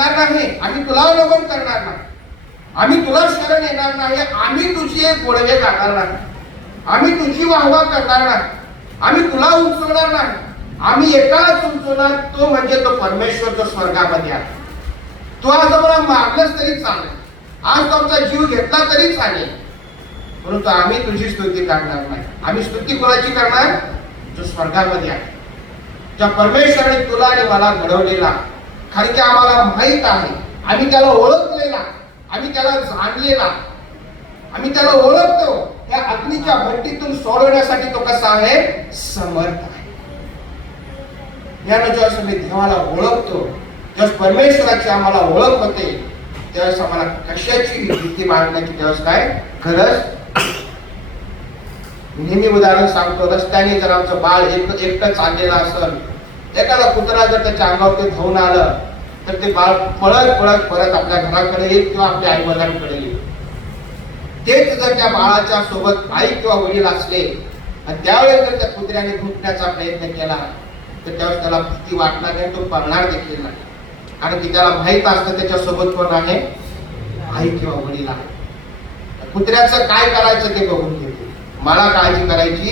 झुकणार नाही, आम्ही तुला अवलंबन करणार नाही, आम्ही तुला शरण येणार नाही, आम्ही तुझे गोडवे गाणार नाही, आम्ही तुझी वाहवा करणार नाही, आम्ही तुला उंचवणार नाही, आम्ही एकालाच उंचवणार, तो म्हणजे तो परमेश्वर जो स्वर्गामध्ये आहे. तू आज आम्हाला मारलंच तरी चालेल, आज तो आमचा जीव घेतला तरी चालेल, परंतु आम्ही तुझी स्तुती करणार नाही. आम्ही स्तुती कोणाची करणार? जो स्वर्गामध्ये आहे, ज्या परमेश्वराने तुला आणि मला घडवलेला. कारण की आम्हाला माहित आहे, आम्ही त्याला ओळखलेला, आम्ही त्याला जाणलेला, आम्ही त्याला ओळखतो. त्या अग्नीच्या भट्टीतून सोडवण्यासाठी तो कसा आहे? समर्थ आहे. यानं जेव्हा मी देवाला ओळखतो, जेव्हा परमेश्वराची आम्हाला ओळख होते, त्यावेळेस आम्हाला कशाची भीती बाळगण्याची त्यावेळेस काय गरज. नेहमी उदाहरण सांगतो, रस्त्याने जर आमचं बाळ एकटं चाललेलं असेल, एखादा कुत्रा जर त्याच्या अंगावर धावून आलं, तर ते बाळ पळत पळत परत आपल्या घराकडे येईल किंवा आपल्या आई वडिलांकडे येईल. तेच जर त्या बाळाच्या सोबत आई किंवा वडील असले आणि त्यावेळेस जर त्या कुत्र्याने घुटण्याचा प्रयत्न केला, तर त्यावेळेस त्याला भीती वाटणार नाही, तो पळणार देखील नाही. कारण की त्याला माहित असतं त्याच्यासोबत कोण आहे? आई किंवा वडील आहे. कुत्र्याचं काय करायचं ते बघून घेते, मला काळजी करायची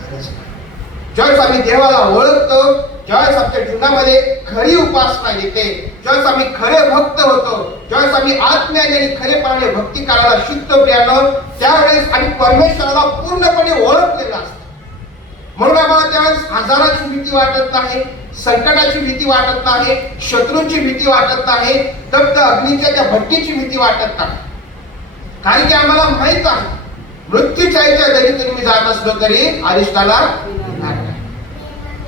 गरज नाही. ज्यावेळेस आम्ही देवाला ओळखतो, ज्यावेळेस आमच्या जीवनामध्ये खरी उपासना येते, ज्यावेळेस आम्ही खरे भक्त होतो, ज्यावेळेस आम्ही आत्म्याने आणि खरेपणाने भक्ती करायला शिकतो प्रियानो, त्यावेळेस आम्ही परमेश्वराला पूर्णपणे ओळखलेला असतो. म्हणून आम्हाला त्यावेळेस आजाराची भीती वाटत नाही, संकटाची भीती वाटत नाही, शत्रूंची भीती वाटत नाही, तप्त अग्नीच्या त्या भट्टीची भीती वाटत नाही. कारण की आम्हाला माहित आहे, मृत्यूच्या दरीतून मी जात असलो तरी अरिष्टाला येणार नाही.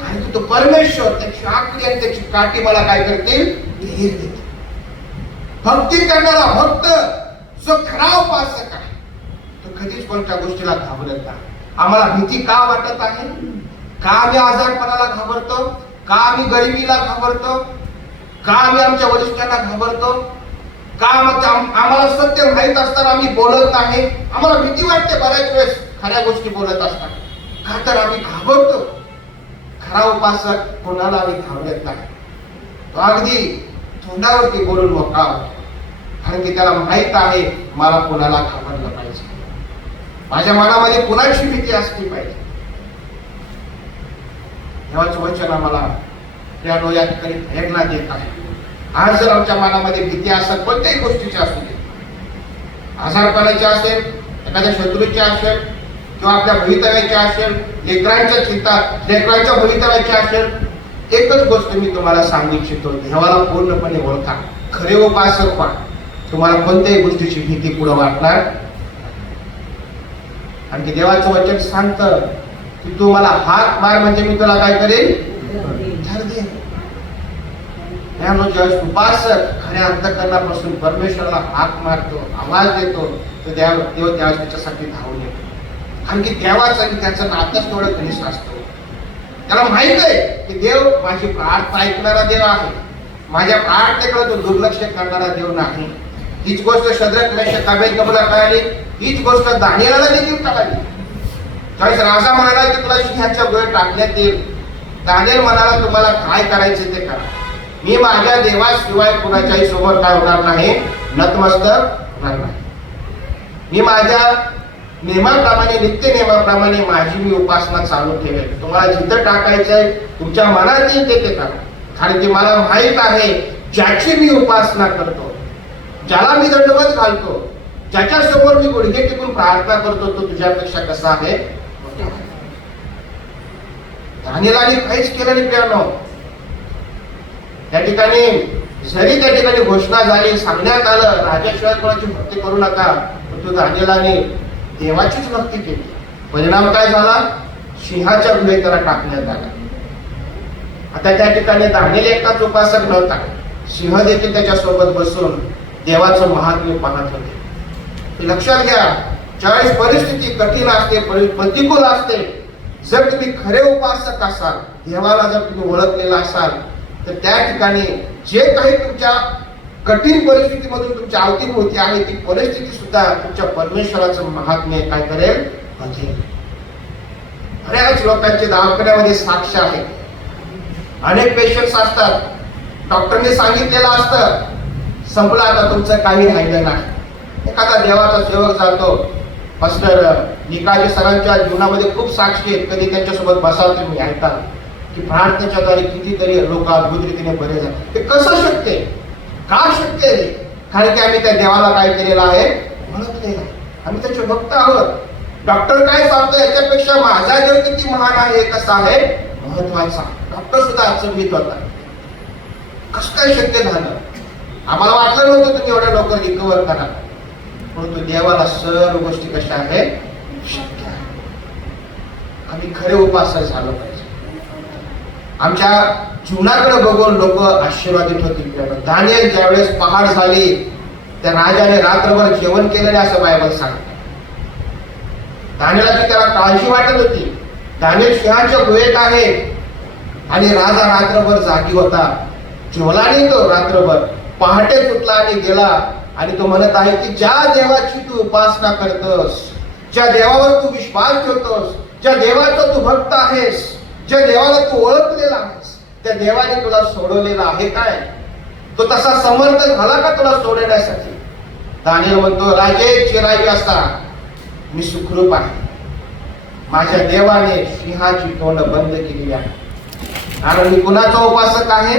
कारण की तो परमेश्वर त्याची आखरी आणि त्याची काठी मला काय करतील? धीर देते. भक्ती करणारा भक्त जो खरा उपासक आहे, तो कधीच कोणत्या गोष्टीला घाबरत नाही. आम्हाला भीती का वाटत आहे? का आम्ही आजारपणाला घाबरतो? का आम्ही गरिबीला घाबरतो? का आम्ही आमच्या वरिष्ठांना घाबरतो? का आम्हाला सत्य माहित असताना आम्ही बोलत नाही? आम्हाला भीती वाटते बऱ्याच वेळेस खऱ्या गोष्टी बोलत असताना. का तर आम्ही घाबरतो. खरा उपासक कोणाला आम्ही घाबरत नाही. तो अगदी तोंडावरती बोलून मोकळा होतो. कारण की त्याला माहित आहे मला कोणाला घाबरलं पाहिजे, माझ्या मनामध्ये कुणाची भीती असली पाहिजे. देवाचं वचन आम्हाला त्या या ठिकाणी प्रेरणा देत आहे. आज जर आमच्या मनामध्ये भीती असेल, कोणत्याही गोष्टीची असू दे, आजारपणाची असेल, एखाद्या शत्रूची असेल, किंवा आपल्या भवितव्याची असेल, लेकरांच्या चिंता, लेकरांच्या भवितव्याची असेल, एकच गोष्ट मी तुम्हाला सांगू इच्छितो, देवाला पूर्णपणे ओळखा, खरे उपासक व्हा. तुम्हाला कोणत्याही गोष्टीची भीती पुढे वाटणार. आणि देवाचं वचन सांगतं की तू मला हाक मार म्हणजे मी तुला काय करेन? धर दे. ज्यावेळेस उपासक खऱ्या अंतःकरणापासून परमेश्वराला हाक मारतो, आवाज देतो, तर देव त्यावेळेस त्याच्यासाठी धावून येतो. कारण की देवाचं आणि त्याचं नातंच थोडं घनिष्ठ असतो. त्याला माहित आहे की देव माझी प्रार्थना ऐकणारा देव आहे, माझ्या प्रार्थनेकडे तो दुर्लक्ष करणारा देव नाही. हीच गोष्ट शद्रक मेशक अबेदनगोला कळाली, हीच गोष्ट दानिएलला देखील कळाली. त्यावेळेस राजा म्हणाला की तुला सिंहाच्या गोळ्यात टाकण्यात येईल. दानिएल म्हणाला तुम्हाला काय करायचे ते करा, मी माझ्या देवाशिवाय कुणाच्याही सोबत काय होणार नाही, नतमस्तक होणार नाही. मी माझ्या नियमाप्रमाणे, नित्य नियमाप्रमाणे माझी मी उपासना चालू ठेवेल. तुम्हाला जिथं टाकायचंय, तुमच्या मनात येईल ते करा. कारण की मला माहित आहे ज्याची मी उपासना करतो, ज्याला मी दंडवत घालतो, ज्याच्या समोर मी गुडघे टेकून प्रार्थना करतो, तो तुझ्यापेक्षा कसा आहे. दानिएलने काहीच केलं नाही प्रियानो. त्या ठिकाणी जरी त्या ठिकाणी घोषणा झाली, सांगण्यात आलं राजाशिवाय कोणाची भक्ती करू नका, परंतु दानिएलने देवाचीच भक्ती केली. परिणाम काय झाला? सिंहाच्या गुहेत त्याला टाकण्यात आला. आता त्या ठिकाणी दानिएल एकटाच उपासक नव्हता, सिंह देखील त्याच्या सोबत बसून देवाचं महात्म्य पाहत होते. लक्षात घ्या, ज्यावेळेस परिस्थिती कठीण असते, प्रतिकूल असते, जर तुम्ही खरे उपासक असाल, देवाला जर तुम्ही ओळखलेला असाल, तर त्या ठिकाणी जे काही तुमच्या कठीण परिस्थितीमधून तुमच्या अवतीभोवती आहे, ती परिस्थिती सुद्धा तुमच्या परमेश्वराचं महात्म्य काय करेल? बघेल. बऱ्याच लोकांचे दवाखान्यामध्ये साक्ष आहे. अनेक पेशंट्स असतात, डॉक्टरने सांगितलेलं असतं संपलं, आता तुमचं काही राहिलं नाही. एखादा देवाचा सेवक जातो, मास्टर निकाजी सरांच्या जीवनामध्ये खूप साक्षी आहेत, कधी त्यांच्यासोबत बसाल तुम्ही ऐकता की प्रार्थनेच्याद्वारे कितीतरी लोक अद्भुत रीतीने बरे झाले. ते कसं शक्य आहे? का शक्य आहे? कारण की आम्ही त्या देवाला काय केलेलं आहे, ओळखलेलं आहे. आम्ही त्याचे भक्त आहोत. डॉक्टर काय सांगतो याच्यापेक्षा माझा देव किती महान आहे, कसा आहे महत्वाचा. डॉक्टर सुद्धा अचंबित होता, कसं काय शक्य झालं. आम्हाला वाटलं नव्हतं तुम्ही एवढ्या लवकर रिकवर करा, परंतु देवाला सर्व गोष्टी कशा आहेत शक्य आहे. आम्ही खरे उपासक झालो पाहिजे. आमच्या जीवनाकडे बघून लोक आशीर्वादित होतील. दानिएल ज्यावेळेस पहाड झाली, त्या राजाने रात्रभर जेवण केलं नाही असं बायबल सांगते. दानिएलाची त्याला काळजी वाटत होती. दानिएल सिंहाच्या गुहेत आहे आणि राजा रात्रभर जागी होता, जेवला नाही तो रात्रभर. पहाटे सुटला आणि गेला आणि तो म्हणत आहे की ज्या देवाची तू उपासना करतोस, ज्या देवावर तू विश्वास ठेवतोस, ज्या देवाचा तू भक्त आहेस, ज्या देवाला तू ओळखलेला आहेस, त्या देवाने तुला सोडवलेला आहे काय? तो तसा समर्थ झाला का तुला सोडवण्यासाठी? दानिएल म्हणतो, राजे चिराई असा मी सुखरूप आहे. माझ्या देवाने सिंहाची तोंड बंद केलेली आहे. कारण मी कुणाचा उपासक आहे?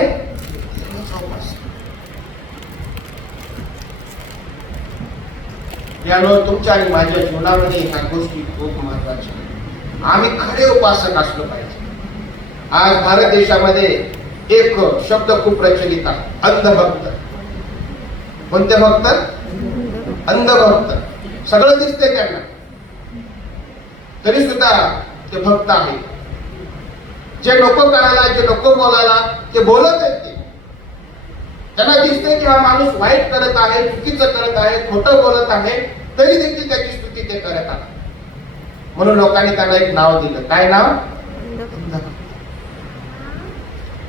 यामुळे तुमच्या आणि माझ्या जीवनामध्ये ह्या गोष्टी खूप महत्वाच्या. आम्ही खरे उपासक असलो पाहिजे. आज भारत देशामध्ये एक शब्द खूप प्रचलित आहे, अंधभक्त. कोणते भक्त? अंधभक्त. सगळं दिसते त्यांना, तरी सुद्धा ते भक्त आहे. जे नको करायला, जे नको बोलायला ते बोलत आहेत. त्यांना दिसते की हा माणूस वाईट करत आहे, चुकीचं करत आहे, खोटं बोलत आहे, तरी देखील त्याची स्तुती ते करत आहे. म्हणून लोकांनी त्यांना एक नाव दिलं. काय नाव? अंधभक्त.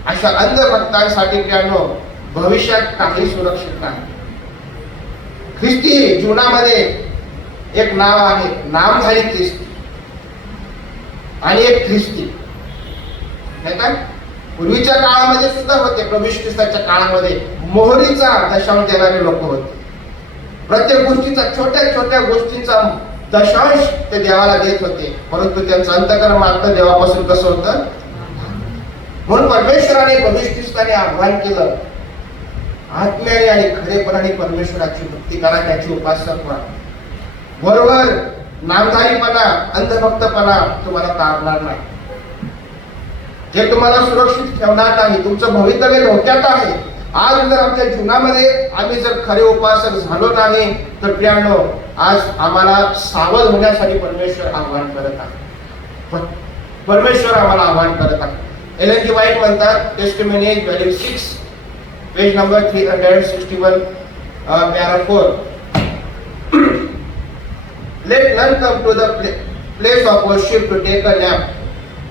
अशा अंधभक्तांसाठी प्रियानो भविष्यात काही सुरक्षित नाही. ख्रिस्ती जीवनामध्ये एक नाव आहे, नामधारी ख्रिस्ती आणि एक ख्रिस्ती. नाही का? पूर्वीच्या काळामध्ये सुद्धा होते, प्रभू ख्रिस्ताच्या काळामध्ये मोहरीचा दशांश देणारे लोक होते. प्रत्येक गोष्टीचा, छोट्या छोट्या गोष्टींचा दशांश ते देवाला देत होते, परंतु त्यांचं अंतःकरण मात्र देवापासून कसं होतं. म्हणून परमेश्वराने प्रभू ख्रिस्ताने आव्हान केलं, आत्म्याने आणि खरेपणाने परमेश्वराची भक्ती करा, त्याची उपासक व्हा. बरोबर नामधारीपणा, अंधभक्तपणा तुम्हाला तारणार नाही. जे तुम्हाला सुरक्षित ठेवणार नाही. तुमचं भवितव्य धोक्यात आहे. आज जर आमच्या जीवनामध्ये आम्ही जर खरे उपासक झालो नाही तर प्रियानो आज आम्हाला सावध होण्यासाठी परमेश्वर आव्हान करत आहे. परमेश्वर आम्हाला आव्हान करत आहे. एलन जी व्हाईट म्हणतात, testimonies volume 6 page number 361 para 4, let none come to the place of worship to take a nap.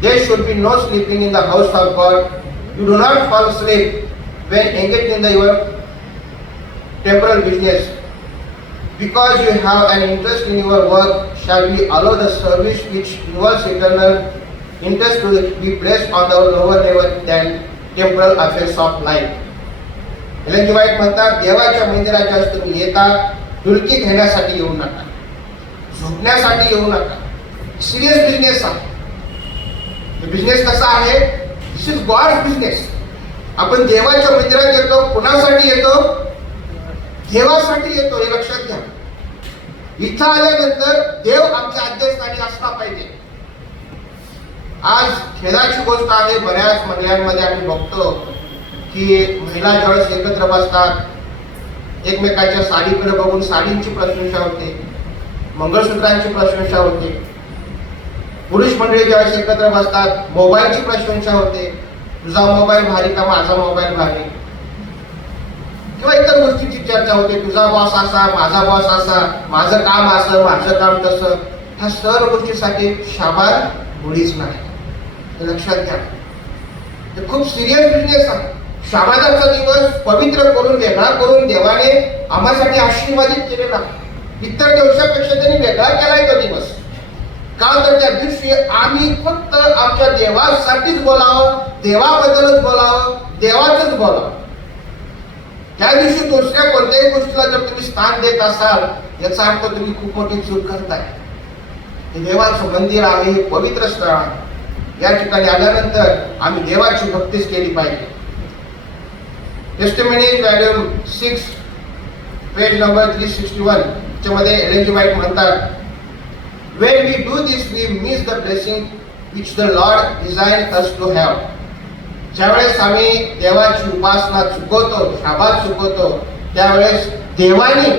There should be no sleeping in the house of God. You do not fall asleep when engaged in your temporal business. Because you have an interest in your work, shall we allow the service which involves eternal interest to be placed on the lower level than temporal affairs of life. Ellen G White म्हणतात, देवाच्या मंदिराच्या तुम्ही येता, डुलकी घेण्यासाठी येऊ नका, झोपण्यासाठी येऊ नका. सिरियस बिझनेस आहे. बिझनेस कसा आहे? दिस इज गॉड बिझनेस. आपण देवाच्या मंदिरात येतो, कुणासाठी येतो? देवासाठी येतो, हे लक्षात घ्या. इथं आल्यानंतर देव आमच्या अध्यक्षस्थानी असला पाहिजे. आज खेळाची गोष्ट आहे. बऱ्याच मंडळांमध्ये आम्ही बघतो की महिला ज्यावेळेस एकत्र बसतात, एकमेकांच्या साडीकडे बघून साडींची प्रशंसा होते, मंगळसूत्रांची प्रशंसा होते. पुरुष मंडळी ज्यावेळेस एकत्र बसतात, मोबाईलची प्रशंसा होते. तुझा मोबाईल भारी का माझा मोबाईल भारी, किंवा इतर गोष्टींची चर्चा होते. तुझा बॉस असा, माझा बॉस असा, माझं काम असं, माझं काम तसं. ह्या सर्व गोष्टीसाठी शाबार मुळीच नाही. हे लक्षात घ्या. हे खूप सिरियस बिझनेस आहे. शाबादाचा दिवस पवित्र करून, वेगळा करून देवाने आम्हासाठी आशीर्वादित केलेला. इतर दिवसापेक्षा त्यांनी वेगळा केलाय तो दिवस. का तर त्या दिवशी आम्ही फक्त आमच्या देवासाठीच बोलावं, देवाबद्दलच बोलावं, देवाचंच बोलावं. त्या दिवशी दुसऱ्या कोणत्याही गोष्टीला जर तुम्ही स्थान देत असाल याचा अर्थ तुम्ही खूप मोठी चूक करताय. हे देवाचं मंदिर आहे, हे पवित्र स्थळ आहे. या ठिकाणी आल्यानंतर आम्ही देवाची भक्तीच केली पाहिजे. टेस्टिमनी व्हॉल्यूम 6 पेज नंबर 361 च्यामध्ये एलेन जी व्हाईट म्हणतात, when we do this we miss the blessing which the Lord designed us to have. ज्यावेळेस आम्ही देवाची उपासना चुकवतो, शाबात चुकवतो, त्यावेळेस देवाने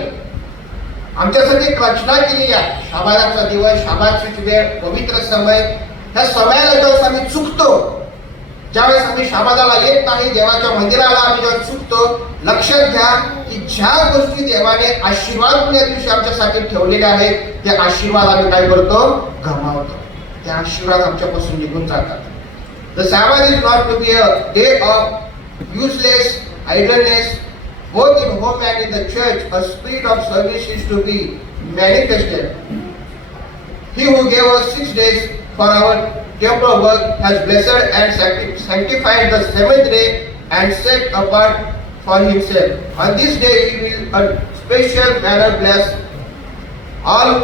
आमच्यासाठी एक रचना केलेली आहे. शाबादाचा दिवस, शाबातची वेळ, पवित्र समय, त्या समयाला ज्यावेळेस आम्ही चुकतो, ज्यावेळेस आम्ही शाबादाला येत नाही, देवाच्या मंदिराला आम्ही जेव्हा चुकतो, लक्षात घ्या की ज्या गोष्टी देवाने आशीर्वाद या दिवशी आमच्यासाठी ठेवलेले आहेत ते आशीर्वाद आम्ही काय करतो, गमावतो. ते आशीर्वाद आमच्यापासून निघून जातात. The Sabbath is not to be a day of useless idleness. Both in home and in the church, a spirit of service is to be manifested. He who gave us 6 days for our temporal work has blessed and sanctified the seventh day and set apart for himself. On this day he will in special manner bless all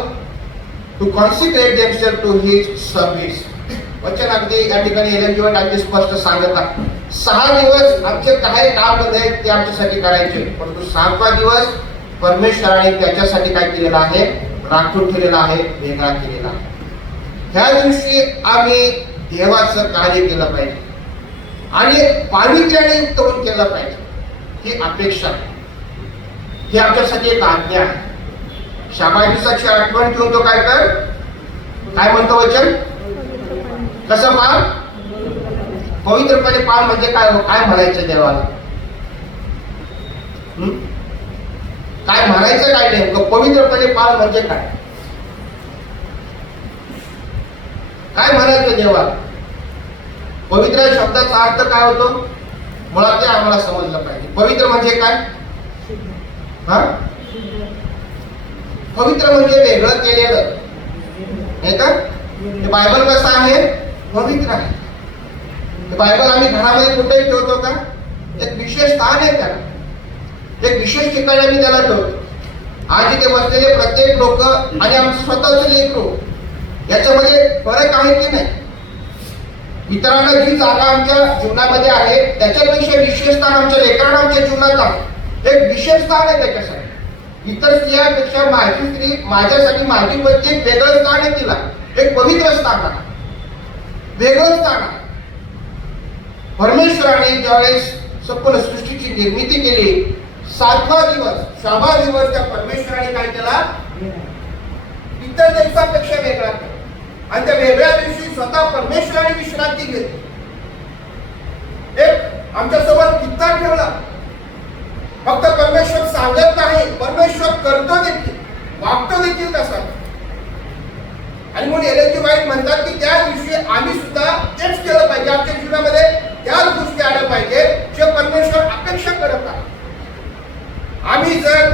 to consecrate themselves to his service. वचन अगदी या ठिकाणी Ellen G white अगदी स्पष्ट सांगत आहे. 6 दिवस आमचे काय काम आहेत ते आमच्यासाठी करायचे, परंतु 7वा दिवस परमेश्वराने त्याच्यासाठी काय केलेला आहे, राखून ठेवलेला आहे, वेगळा केलेला आहे. ह्या दिवशी आम्ही देवाचं कार्य केलं पाहिजे आणि पावित्र्याने युक्त होऊन केलं पाहिजे, ही अपेक्षा आहे. ही आमच्यासाठी एक आज्ञा आहे. शाबात दिवसाची आठवण ठेवून तो काय कर, काय म्हणतो वचन, कसं पाळ, पवित्रपणे पाळ म्हणजे काय, काय म्हणायचं देवाला, काय म्हणायचं, काय नेमकं पवित्रपणे पाळ म्हणजे काय, काय म्हणायचं देवाला. पवित्र शब्दाचा अर्थ काय होतो, मुळात ते आम्हाला समजलं पाहिजे. पवित्र म्हणजे काय, हा, पवित्र म्हणजे वेगळं केलेलं, नाही का. बायबल कसं आहे, पवित्र आहे. बायबल आम्ही घरामध्ये कुठेही ठेवतो का, एक विशेष स्थान आहे त्याला, एक विशेष ठिकाणी आम्ही त्याला ठेवतो. आज इथे बसलेले प्रत्येक लोक आणि आमचं स्वतःचं लेकरू याच्यामध्ये फरक आहे की नाही. इतरांना जी जागा आमच्या जीवनामध्ये आहे त्याच्यापेक्षा विशेष स्थान आमच्या लेकरांना आमच्या जीवनात आहे, एक विशेष स्थान आहे त्याच्यासाठी. इतर स्त्रियांपेक्षा माझी स्त्री माझ्यासाठी, माझी पत्नी एक वेगळं स्थान आहे, तिला एक पवित्र स्थान आहे, वेगळं स्थान आहे. परमेश्वराने ज्यावेळेस संपूर्ण सृष्टीची निर्मिती केली, 7वा दिवस शाबात दिवस त्या परमेश्वराने काय केला, इतर दिवसापेक्षा वेगळा केला आणि त्या वेगळ्या दिवशी स्वतः परमेश्वराने विश्रांती घेतली. एक आमच्यासोबत कित्ता ठेवला. फक्त परमेश्वर सांगत नाही, परमेश्वर करतो देखील, वागतो देखील तसा. आणि म्हणून एलेन जी व्हाईट म्हणतात की त्या दिवशी आम्ही सुद्धा तेच केलं पाहिजे. आमच्या जीवनामध्ये त्याच गोष्टी आल्या पाहिजे जे परमेश्वर अपेक्षा करत आहे. आम्ही जर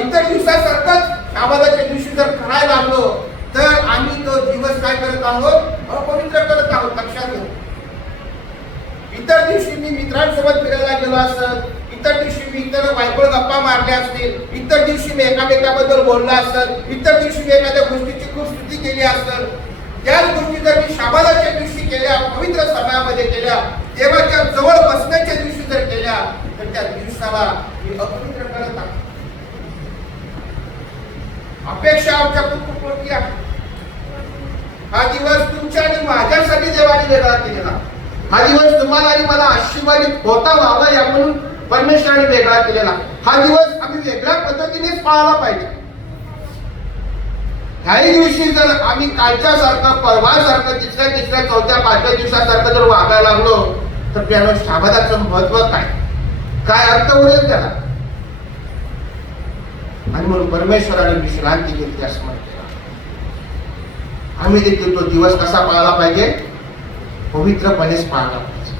इतर दिवसासारखंच शाबादाच्या दिवशी जर करायला लागलो तर आम्ही तो दिवस काय करत आहोत, अपवित्र करत आहोत. लक्षात घ्या. इतर दिवशी मी मित्रांसोबत फिरायला गेलो असेल, इतर दिवशी मी इतर बायकोळ गप्पा मारल्या असतील, इतर दिवशी मी एकामेकाबद्दल बोलला असेल, इतर दिवशी मी एखाद्या गोष्टीची खूप स्तुती केली असेल, त्याच गोष्टी जर मी शाबादाच्या दिवशी केल्या, पवित्र समयामध्ये केल्या, देवाच्या जवळ बसण्याच्या दिवशी जर केल्या तर त्या दिवसाला मी अपवित्र करत आहे. अपेक्षा आमच्या खूप मोठी आहे. हा दिवस तुमच्या आणि माझ्यासाठी देवाने वेगळा केलेला. हा दिवस तुम्हाला आणि मला आशीर्वादित होता व्हावा या म्हणून परमेश्वराने वेगळा केलेला. हा दिवस आम्ही वेगळ्या पद्धतीनेच पाळला पाहिजे. ह्याही दिवशी जर आम्ही कालच्या सारखं, परवासारखं, तिसऱ्या, चौथ्या, 5व्या दिवसासारखं जर वागायला लागलो तर त्याला शाबादाचं महत्व काय, काय अर्थ उरेल त्याला. आणि म्हणून परमेश्वराने विश्रांती घेतली असं म्हणतात. आम्ही देखील तो दिवस कसा पाळला पाहिजे, पवित्रपणेच पाळला पाहिजे.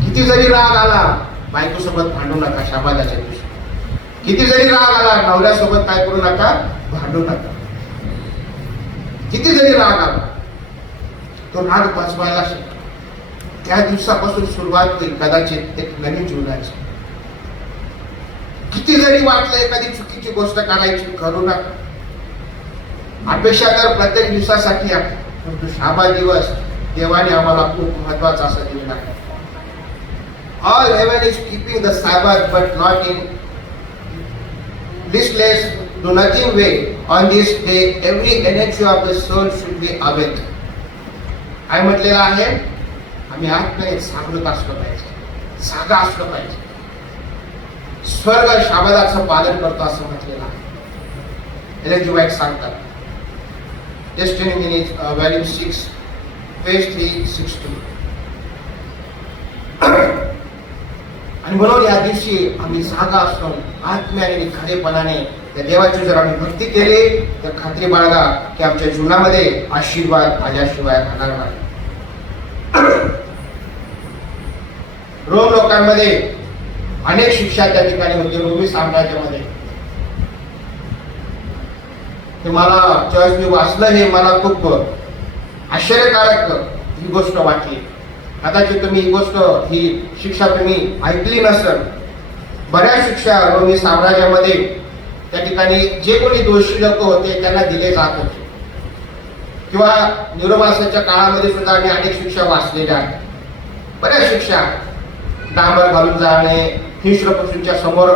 किती जरी राग आला बायकोसोबत भांडू नका शाबादाच्या दिवशी. किती जरी राग आला नवऱ्यासोबत काय करू नका, भांडू नका. किती जरी राग आला तो राग बसवायला शिका. त्या दिवसापासून सुरुवात होईल कदाचित एक नवीन जीवनाची. किती जरी वाटलं एखादी चुकीची गोष्ट करायची, करू नका. अपेक्षा तर प्रत्येक दिवसासाठी आहे, परंतु शाबा दिवस देवाने आम्हाला खूप महत्वाचा असा दिलेला आहे. All heaven is keeping the Sabbath, but not in listless, do nothing way. On this day, every energy of the soul should be awake. काय म्हटलेलं आहे? आम्ही आत्म्याने जागृत असलो पाहिजे, जागा असलो पाहिजे. स्वर्ग शाबादाचं पालन करतो असं म्हटलेलं आहे. एलेन जी व्हाईट सांगतात, डेस्टिनी मिनिट व्हॉल्यूम 6 पेज 362. आणि म्हणून या दिवशी आम्ही जागा असून आत्म्याने आणि खरेपणाने त्या देवाची जर आम्ही भक्ती केली तर खात्री बाळगा की आमच्या जीवनामध्ये आशीर्वाद आल्याशिवाय राहणार नाही. रोम लोकांमध्ये अनेक शिक्षा त्या ठिकाणी होती. रोमी साम्राज्यामध्ये ते मला ज्यावेळेस मी वाचलं हे मला खूप आश्चर्यकारक ही गोष्ट वाटली. कदाचित तुम्ही ही गोष्ट ही शिक्षा तुम्ही ऐकली नसेल. बऱ्याच शिक्षा रोमी साम्राज्यामध्ये त्या ठिकाणी जे कोणी दोषी लोक होते त्यांना दिले जात होते. किंवा निरोमासाच्या काळामध्ये सुद्धा आम्ही अनेक शिक्षा वाचलेल्या आहेत. बऱ्याच शिक्षा, डांबर घालून जाणे, हिंस्र पशूंच्या समोर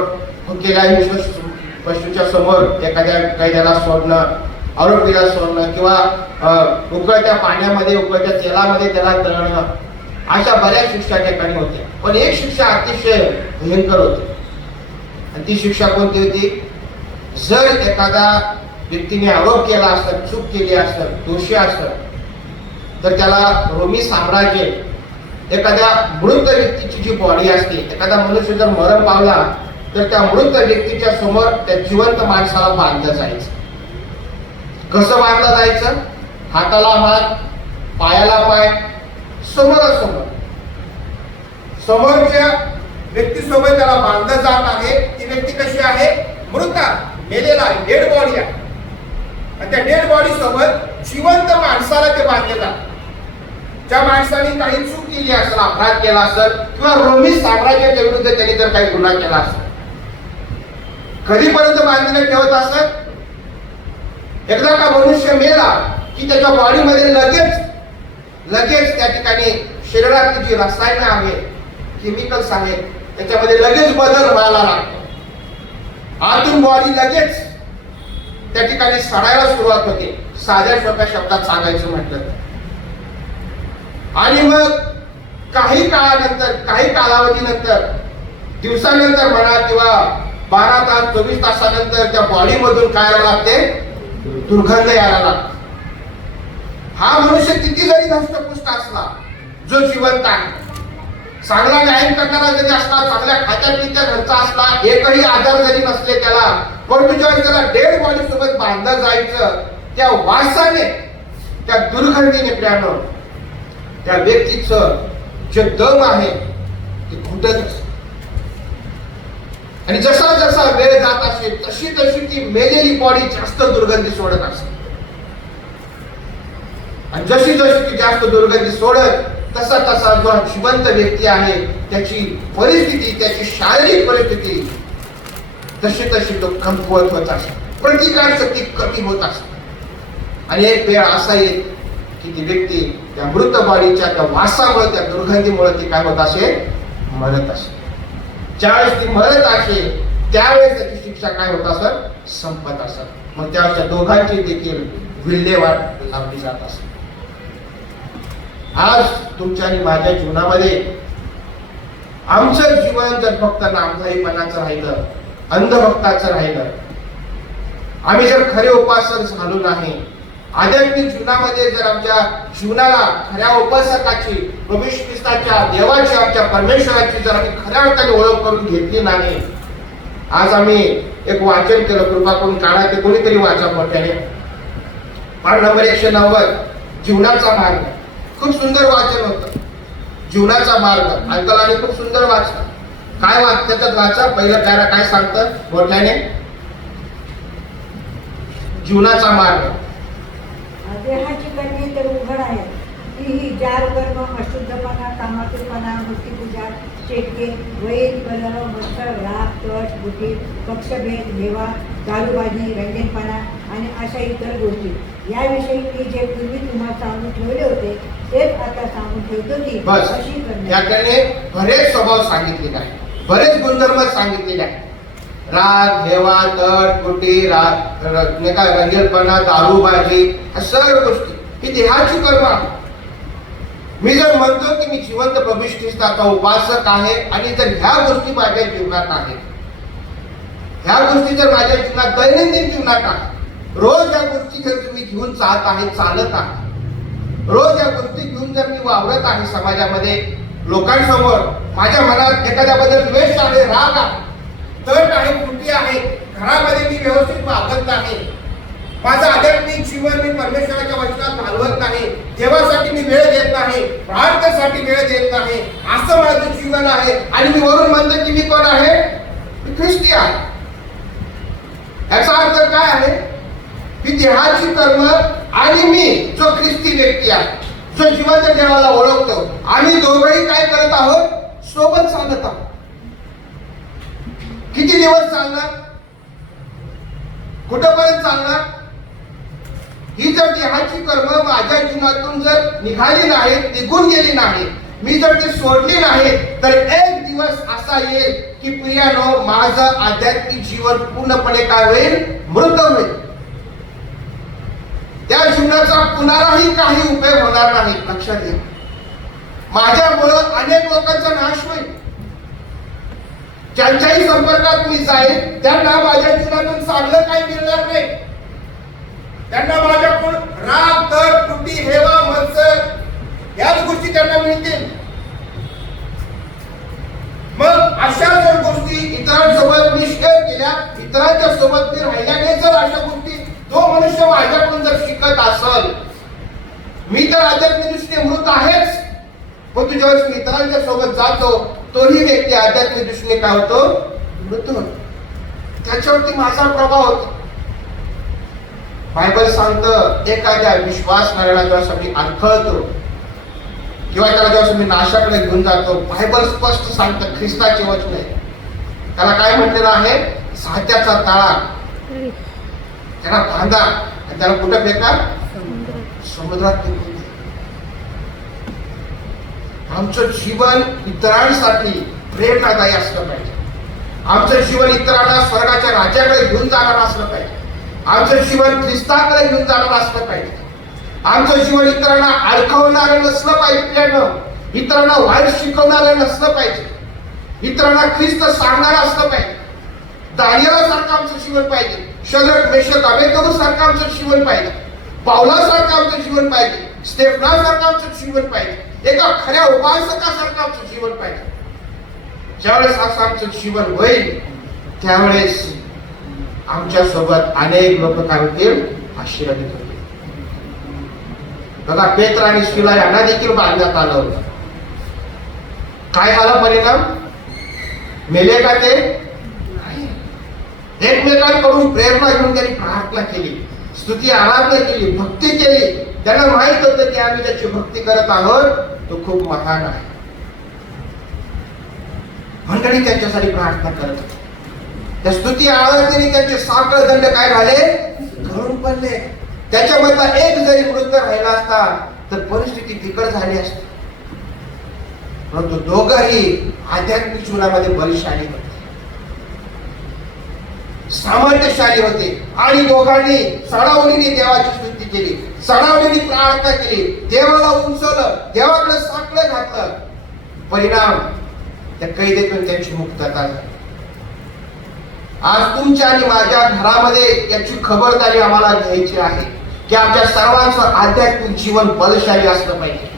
भुकेल्या हिंस्र पशूंच्या समोर एखाद्या कैद्याला सोडणं, आरोपीला सोडणं, किंवा उकळत्या पाण्यामध्ये उकळत्या तेलामध्ये त्याला तळणं, अशा बऱ्याच शिक्षा ठिकाणी होत्या. पण एक शिक्षा अतिशय भयंकर होती आणि ती शिक्षा कोणती होती? जर एखादा व्यक्तीने आरोप केला असेल, चूक केली असेल, दोषी असेल, तर त्याला रोमी साम्राज्य एखाद्या मृत व्यक्तीची जी बॉडी असते, एखादा मनुष्य जर मरण पावला तर त्या मृत व्यक्तीच्या समोर त्या जिवंत माणसाला बांधलं जायचं. कसं बांधलं जायचं? हाताला हात, पायाला पाय, समोरासमोर. समोरच्या व्यक्तीसोबत त्याला बांधलं जात आहे. ती व्यक्ती कशी आहे? मृत, मेलेला आहे, डेड बॉडी आहे. आणि त्या डेड बॉडी सोबत जिवंत माणसाला ते बांधले जातात. ज्या माणसाने काही चूक केली असेल, अपराध केला असेल, किंवा रोमी साम्राज्याच्या विरुद्ध त्यांनी जर काही गुन्हा केला असेल, कधीपर्यंत बांधलेले ठेवत असत? एकदा का मनुष्य मेला की त्याच्या बॉडीमध्ये लगेच त्या ठिकाणी शरीरातली जी रसायनं आहेत, केमिकल्स आहेत, त्याच्यामध्ये लगेच बदल व्हायला लागतो. आतून बॉडी लगेच त्या ठिकाणी सडायला सुरुवात होते, साध्या सोप्या शब्दात सांगायचं म्हटलं. आणि मग काही काळानंतर, काही कालावधीनंतर, दिवसानंतर म्हणा किंवा 12 तास 24 तासानंतर त्या बॉडी मधून काय लागते? दुर्गंध यायला लागते. हा मनुष्य किती जरी धष्टपुष्ट असला, जो जिवंत आहे, चांगला व्यायाम करणारा जरी असला, चांगल्या खात्या पित्या घरचा असला, एकही आजार जरी नसले त्याला, परंतु जेव्हा त्याला डेड बॉडी सोबत बांधलं जायचं, त्या वासाने, त्या दुर्गंधीने प्रियानो त्या व्यक्तीचं जे दम आहे ते घुटत असत. आणि जसा जसा वेळ जात असेल तशी तशी ती मेलेली बॉडी जास्त दुर्गंधी सोडत असते. आणि जशी जशी ती जास्त दुर्गंधी सोडत, तसा तसा जो जिवंत व्यक्ती आहे त्याची परिस्थिती, त्याची शारीरिक परिस्थिती तशी तशी तो कमकुवत होत असते, प्रतिकार शक्ती कमी होत असते. आणि एक वेळ असा येईल की ती व्यक्ती त्या मृत बॉडीच्या त्या वासामुळे, त्या दुर्गंधीमुळे ती काय होत असे? मरत असे. ज्यावेळेस ती मरत असेल त्यावेळेस त्याची शिक्षा काय होत असत? संपत असत. मग त्यावेळेस त्या दोघांची देखील विल्हेवाट लावली जात असते. आज तुमच्या आणि माझ्या जीवनामध्ये आमचं जीवन जर फक्त नामधारीपणाचं राहिलं, अंधभक्ताचं राहिलं, आम्ही जर खरे उपासक झालो नाही, आध्यात्मिक जीवनामध्ये जर आमच्या जीवनाला खऱ्या उपासकाची, प्रभू ख्रिस्ताच्या, देवाची, आमच्या परमेश्वराची जर आम्ही खऱ्या अर्थाने ओळख करून घेतली नाही. आज आम्ही एक वाचन केलं, कृपा करून काढा, ते कोणीतरी वाचा मोठ्याने. पाठ नंबर 190, जीवनाचा मार्ग. खूप सुंदर वाचन होतं, जीवनाचा मार्ग. अंकलाने खूप सुंदर वाचलं. काय त्याच्यात वाचा, पहिलं काय सांगतं मोठ्याने? जीवनाचा मार्ग. देहाची कन्ये तर उघड आहे, ती तीही जार कर्म, अशुद्धपणा, कामातुरपणा, मूर्तिपूजा, चेटके, वैर, कलह, मत्सर, राग, कट, बुटी, पक्षभेद, हेवा, दारूबाजी, रंगेनपणा आणि अशा इतर गोष्टी याविषयी मी जे पूर्वी तुम्हाला सांगून ठेवले होते तेच आता सांगून ठेवतो की बस अशी करणे. याकडे बरेच स्वभाव सांगितलेले आहे, बरेच गुणधर्म सांगितलेले आहे. राग, हेवा, तट, कुटी, रंगेलपणा, दारूबाजी, ह्या सर्व गोष्टी ही देहाची कर्म आहे. मी जर म्हणतो की मी जिवंत भविष्यनिष्ठाचा उपासक आहे आणि जर ह्या गोष्टी माझ्या जीवनात आहेत, ह्या गोष्टी जर माझ्या जीवनात दैनंदिन जीवनात आहेत, रोज या गोष्टी जर तुम्ही घेऊन जात आहे, चालत आहे, रोज या गोष्टी घेऊन जर मी वावरत आहे समाजामध्ये, लोकांसमोर माझ्या मनात एखाद्याबद्दल द्वेष आहे, राग आहे, तट आहे, कृती आहे, घरामध्ये मी व्यवस्थित वागत नाही, माझं आध्यात्मिक जीवन मी परमेश्वराच्या वचनात घालवत नाही, देवासाठी मी वेळ देत नाही, प्रार्थनेसाठी वेळ देत नाही, असं माझं जीवन आहे आणि मी वरून म्हणतो की मी कोण आहे? मी ख्रिस्ती आहे. याचा अर्थ काय आहे की देहाची कर्म आणि मी जो ख्रिस्ती व्यक्ती आहे, जो जिवंत देवाला ओळखतो, आम्ही दोघंही काय करत आहोत? सोबत चालत आहोत. किती दिवस चालणार? कुठपर्यंत चालणार? ही जर देहाची कर्म माझ्या जीवनातून जर निघाली नाही, निघून गेली नाही, मी जर ती सोडली नाही, तर एक दिवस असा येईल की प्रियानो, माझं आध्यात्मिक जीवन पूर्णपणे काय होईल? मृत होईल. त्या जीवनाचा कुणालाही काही उपयोग होणार नाही. लक्षात घ्या, माझ्यामुळं अनेक लोकांचा नाश होईल. ज्यांच्याही संपर्कात मी जाईल त्यांना माझ्या जीवनातून चांगलं काही मिळणार नाही. त्यांना माझ्याकडून राग, तट, त्रुटी, हेवा, मत्सर याच गोष्टी त्यांना मिळतील. मग अशा जर गोष्टी इतरांसोबत मी शेअर केल्या, इतरांच्या सोबत मी राहिल्याने जर अशा गोष्टी तो मनुष्य माझ्याकडून जर शिकत असेल, मी तर आध्यात्मिक दृष्टीने मृत आहेच, पण तू ज्यावेळेस मी इतरांच्या सोबत जातो, तोही व्यक्ती आध्यात्मिक दृष्टीने काय होतो? मृत होतो. त्याच्यावरती माझा प्रभाव होतो. बायबल सांगतं, एखाद्या विश्वासणाऱ्याला जेव्हा मी अडखळतो किंवा त्याला जेव्हा मी नाशाकडे घेऊन जातो, बायबल स्पष्ट सांगतं, ख्रिस्ताचे वचन आहे, त्याला काय म्हटलेलं आहे? साच्याचा ताळा त्याला बांधा आणि त्याला कुठं फेका? समुद्रात फेकून द्या. आमचं जीवन इतरांसाठी प्रेरणादायी असलं पाहिजे. आमचं जीवन इतरांना स्वर्गाच्या राज्याकडे घेऊन जाणार असलं पाहिजे. आमचं जीवन ख्रिस्ताकडे घेऊन जाणार असलं पाहिजे. आमचं जीवन इतरांना अडकवणारं नसलं पाहिजे, इतरांना वाईट शिकवणारं नसलं पाहिजे, इतरांना ख्रिस्त सांगणारं असलं पाहिजे. दानियेलासारखं आमचं जीवन पाहिजे, शद्रक, मेशक, अबेदnego सारखं आमचं जीवन पाहिजे, पावलासारखं आमचं जीवन पाहिजे, स्टेफनासारखं आमचं जीवन पाहिजे, एका खऱ्या उपासकासारखं आमचं जीवन पाहिजे. ज्यावेळेस असं आमचं जीवन होईल, त्यावेळेस आमच्या सोबत अनेक लोक काय होतील? आशीर्वादित होतील. बघा, पेत्र आणि शिला यांना देखील बांधण्यात आलं होतं. काय झाला परिणाम? मेले का ते? एकमेकांकडून प्रेरणा घेऊन त्यांनी प्रार्थना केली, स्तुती आराधना केली, भक्ती केली. त्यांना माहित होतं की आम्ही ज्याची भक्ती करत आहोत तो खूप महान आहे. मंडळी त्यांच्यासाठी प्रार्थना करत होती. त्या स्तुती आराधनेने त्यांचे साखळ दंड काय झाले? घरून पडले. त्याच्यामधला एक जरी मृत राहिला असता तर परिस्थिती बिकट झाली असती. परंतु दोघंही आध्यात्मिक जीवनामध्ये बलिशाली होते, सामर्थ्यशाली होते आणि दोघांनी सणावलीने देवाची स्तुती केली, सणावलीने प्रार्थना केली, देवाला उंचवलं, देवाकडे साकडं घातलं. परिणाम, त्या कैदेतून त्यांची मुक्तता झाली. आज तुमच्या आणि माझ्या घरामध्ये याची खबरदारी आम्हाला घ्यायची आहे की आमच्या सर्वांचं आध्यात्मिक जीवन बलशाली असलं पाहिजे.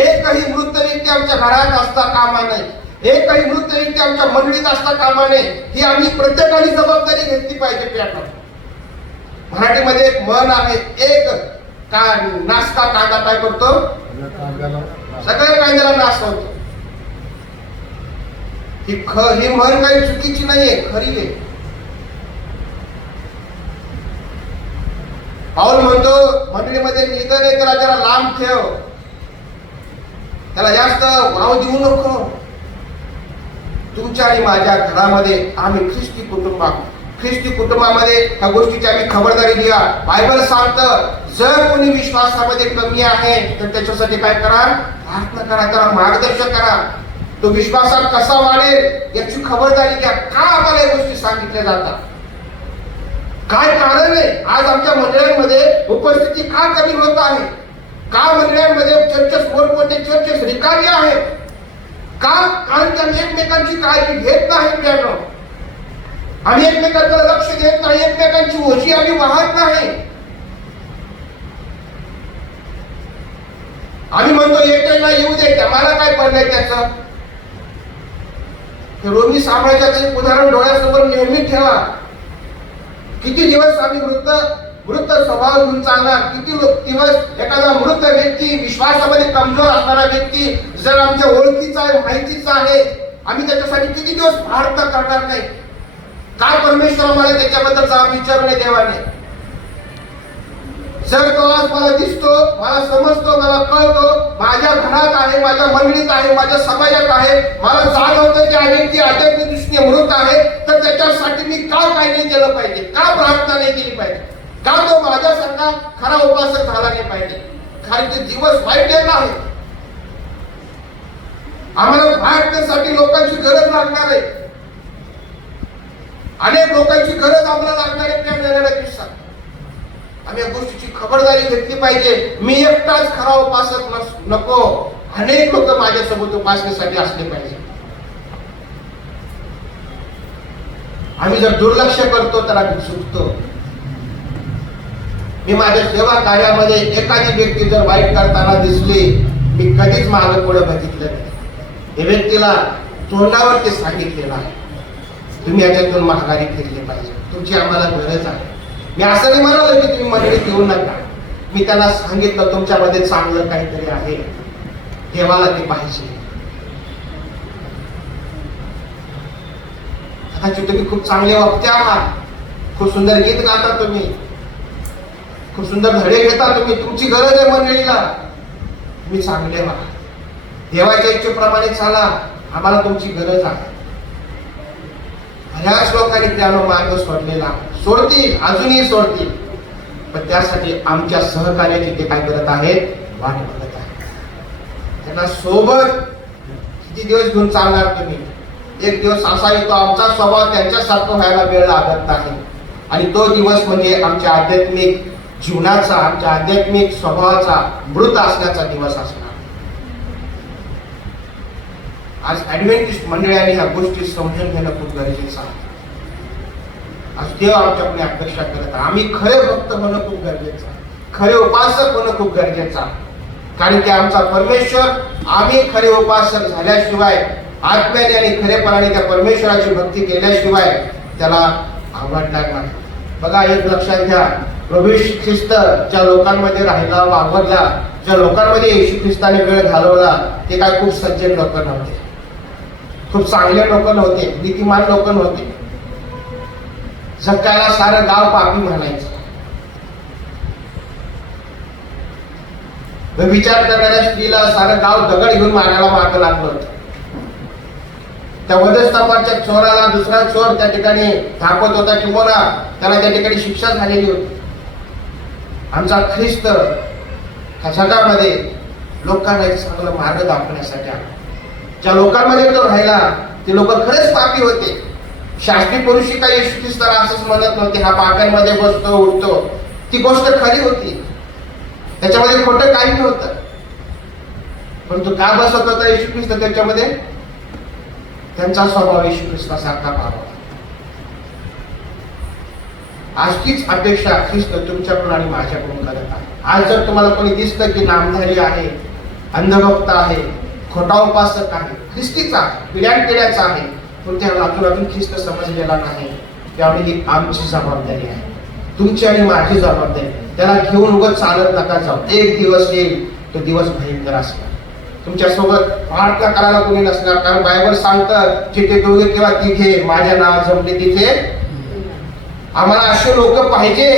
एकही मृत व्यक्ती आमच्या घरात असता कामा नये, एकही मृत व्यक्ती आमच्या मंडळीत असता कामा नये. ही आम्ही प्रत्येकाने जबाबदारी घेतली पाहिजे. प्रियानो, मराठीमध्ये एक म्हण आहे, एक नाश्ता कांदा काय करतो? सगळ्या कांद्याला नाश होतो. ही म्हण काही चुकीची नाहीये, खरी आहे. पाऊल म्हणतो, मंडळीमध्ये निधन आहे तर जरा लांब ठेव, त्याला जास्त वाव देऊ नको. तुमच्या आणि माझ्या घरामध्ये आम्ही ख्रिस्ती कुटुंब आहोत. ख्रिस्ती कुटुंबामध्ये ह्या गोष्टीची आम्ही खबरदारी घ्या. बायबल सांगतं जर कोणी विश्वासामध्ये कमी आहे तर त्याच्यासाठी काय करा, प्रार्थना करा, त्याला मार्गदर्शन करा. तो विश्वासात कसा वाढेल याची खबरदारी घ्या. का आम्हाला या गोष्टी सांगितल्या जातात? काय कारण आहे आज आमच्या मंडळांमध्ये उपस्थिती का कमी होत आहे? का मंडळांमध्ये चर्चेस मोठमोठे चर्चेस रिकामी आहेत? का? कारण की आम्ही एकमेकांची काळजी घेत नाही मित्रांनो. आम्ही एकमेकांकडे लक्ष देत नाही, एकमेकांची ओझी आम्ही वाहत नाही. आम्ही म्हणतो येते ना येऊ दे, मला काय पडलंय त्याचं. रोमी साम्राज्याचं एक उदाहरण डोळ्यासमोर नेहमी ठेवा. किती दिवस आम्ही मृत स्वभाव घेऊन चालणार? किती दिवस एखादा मृत व्यक्ती, विश्वासामध्ये कमजोर असणारा व्यक्ती जर आमच्या ओळखीचा आहे, माहितीचा आहे, आम्ही त्याच्यासाठी किती दिवस प्रार्थना करणार नाही? का परमेश्वर आम्हाला त्याच्याबद्दल जबाब विचारणे देवाने? जर तो आज मला दिसतो, मला समजतो, मला कळतो, माझ्या घरात आहे, माझ्या मंडळीत आहे, माझ्या समाजात आहे, मला जाणवतं त्या व्यक्ती आध्यात्मिक दृष्टीने मृत आहे, तर त्याच्यासाठी मी का काय नाही केलं पाहिजे? का प्रार्थना नाही केली पाहिजे? का तो माझ्यासारखा खरा उपासक झाला नाही पाहिजे? कारण ते दिवस वाईट येणार आहे. आम्हाला भारतासाठी लोकांची गरज लागणार आहे. अनेक लोकांची गरज आम्हाला लागणार आहे त्या येणाऱ्या दिवसात. आम्ही या गोष्टीची खबरदारी घेतली पाहिजे. मी एकटाच खरा उपासक नको, अनेक लोक माझ्यासोबत उपासनेसाठी असले पाहिजे. आम्ही जर दुर्लक्ष करतो तर आम्ही चुकतो. मी माझ्या सेवा कार्यामध्ये एखादी व्यक्ती जर वाईट करताना दिसली, मी कधीच मागे पुढे बघितलं नाही. या व्यक्तीला तोंडावर ते सांगितलेलं आहे, तुम्ही याच्यातून माघारी फिरले पाहिजे, तुमची आम्हाला गरज आहे. मी असं नाही म्हणालो की तुम्ही मंडळीत येऊ नका. मी त्यांना सांगितलं तुमच्यामध्ये चांगलं काहीतरी आहे, देवाला ते पाहिजे. कदाचित तुम्ही खूप चांगले वक्ते आहात, खूप सुंदर गीत गाता, तुम्ही खूप सुंदर धडे घेता, तुम्ही तुमची गरज आहे मंडळीला. तुम्ही चांगले व्हा, देवाच्या इच्छेप्रमाणे चाला, आम्हाला तुमची गरज आहे. बऱ्याच लोकांनी त्याला मार्ग सोडलेला, सोडतील, अजूनही सोडतील, पण त्यासाठी आमच्या सहकार्याची ते काय करत आहेत, वाट बघत आहेत. त्यांना सोबत किती दिवस घेऊन चालणार तुम्ही? एक दिवस असा येतो आमचा स्वभाव त्यांच्यासारखं व्हायला वेळ लागत नाही, आणि तो दिवस म्हणजे आमच्या आध्यात्मिक जीवनाचा, आमच्या आध्यात्मिक स्वभावाचा मृत असण्याचा दिवस असणार. आज ऍडव्हेंटिस्ट मंडळाने ह्या गोष्टी समजून घेणं खूप गरजेचं आहे. आज देव आमच्याकडे अपेक्षा करत आहे. आम्ही खरे भक्त होणं खूप गरजेचं आहे, खरे उपासक होणं खूप गरजेचं आहे. कारण की आमचा परमेश्वर, आम्ही खरे उपासक झाल्याशिवाय, आत्म्याने आणि खरेपणाने त्या परमेश्वराची भक्ती केल्याशिवाय त्याला आवडणार नाही. बघा, एक लक्षात घ्या, प्रभू ख्रिस्त ज्या लोकांमध्ये राहिला, वावरला, ज्या लोकांमध्ये येशू ख्रिस्ताने वेळ घालवला, ते काय खूप सज्जन लोक नव्हते, खूप चांगले लोक नव्हते, नीतिमान लोक नव्हते. झक्कायला सारं गाव पापी म्हणायचं. विचार करणाऱ्या स्त्रीला सारं गाव दगड घेऊन मारायला मागं लागलं होतं. त्या वधस्तंभाच्या चोराला दुसरा चोर त्या ठिकाणी दाखवत होता, किंवा त्याला त्या ठिकाणी शिक्षा झालेली होती. आमचा ख्रिस्त ह्या जगामध्ये लोकांना एक चांगला मार्ग दाखवण्यासाठी आला. ज्या लोकांमध्ये तो राहिला ते लोक खरेच पापी होते. शास्त्री पुरुषी काही येशू ख्रिस्ताला असंच म्हणत नव्हते, हा पाप्यांमध्ये बसतो उठतो, ती गोष्ट खरी होती, त्याच्यामध्ये खोटं काही नव्हतं. पण तो का बसत होता येशू ख्रिस्त त्याच्यामध्ये? त्यांचा स्वभाव येशू ख्रिस्तासारखा व्हावा. आज तीच अपेक्षा ख्रिस्त तुमच्याकडून आणि माझ्याकडून करत आहे. आज जर तुम्हाला कोणी दिसतं की नामधारी आहे, अंधभक्त आहे, खोटा उपासक आहे, ख्रिस्तीचा पिढ्यानपिढ्याचा आहे, पण त्या अजून ख्रिस्त समजलेला नाही, त्यामुळे ही आमची जबाबदारी आहे, तुमची आणि माझी जबाबदारी. त्याला घेऊन उगाच चालत नका जाऊ. एक दिवस येईल, तो दिवस भयंकर असणार. तुमच्या सोबत प्रार्थना करायला कोणी नसणार, कारण बायबल सांगतं जिथे दोघे किंवा तिघे माझ्या नाव जमले तिथे. आम्हाला असे लोक पाहिजे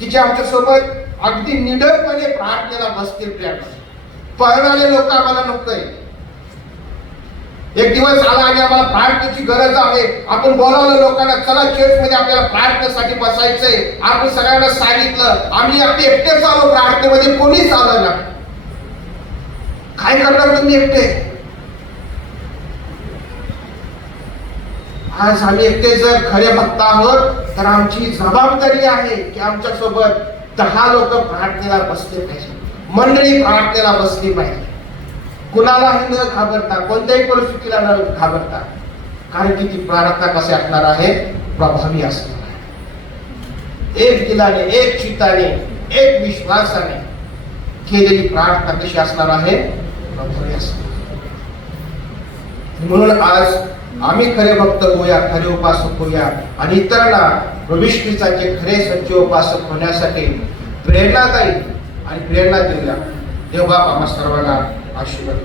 की जे आमच्या सोबत अगदी निडरपणे प्रार्थनेला बसतील. पळणारे लोक आम्हाला नकोय. एक दिवस आला आणि आम्हाला प्रार्थनेची गरज आहे. आपण बोलावलं लोकांना, चला चर्च मध्ये आपल्याला प्रार्थनेसाठी बसायचंय. आपण सगळ्यांना सांगितलं, आम्ही आपले एकटेच आलो प्रार्थनेमध्ये, कोणीच आलं ना. काय करणार तुम्ही एकटे? आज आम्ही एकटे जर खरे भक्त आहोत तर आमची जबाबदारी आहे की आमच्या सोबत 10 लोक प्रार्थनेला बसले पाहिजे, मंडळी प्रार्थनेला बसली पाहिजे, कुणालाही न घाबरता, कोणत्याही परिस्थितीला न घाबरता. कारण की ती प्रार्थना कशी असणार आहे? प्रभावी असणार आहे. एक दिलाने, एक चित्ताने, एक विश्वासाने केलेली प्रार्थना कशी असणार आहे? प्रभावी असणार. म्हणून आज आम्ही खरे भक्त होऊया, खरे उपासक होऊया आणि इतरांना प्रभू ख्रिस्ताचे खरे सच्चे उपासक होण्यासाठी प्रेरणादायी आणि प्रेरणा देऊया. देव बाप आम्हा सर्वांना आशीर्वाद.